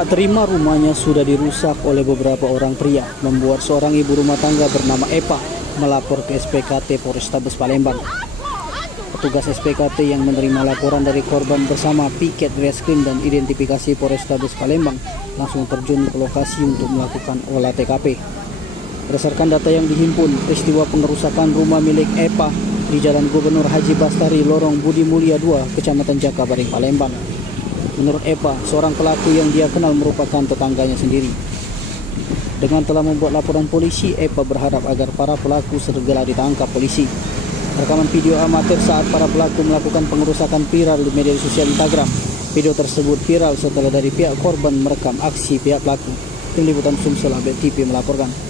Tak terima rumahnya sudah dirusak oleh beberapa orang pria, membuat seorang ibu rumah tangga bernama Epa melapor ke SPKT Polrestabes Palembang. Petugas SPKT yang menerima laporan dari korban bersama piket reskrim dan identifikasi Polrestabes Palembang langsung terjun ke lokasi untuk melakukan olah TKP. Berdasarkan data yang dihimpun, peristiwa pengerusakan rumah milik Epa di Jalan Gubernur Haji Bastari, Lorong Budi Mulia 2, Kecamatan Jakabaring, Palembang. Menurut Epa, seorang pelaku yang dia kenal merupakan tetangganya sendiri. Dengan telah membuat laporan polisi, Epa berharap agar para pelaku segera ditangkap polisi. Rekaman video amatir saat para pelaku melakukan pengerusakan viral di media sosial Instagram. Video tersebut viral setelah dari pihak korban merekam aksi pihak pelaku. Tim Liputan Sumsel Update TV melaporkan.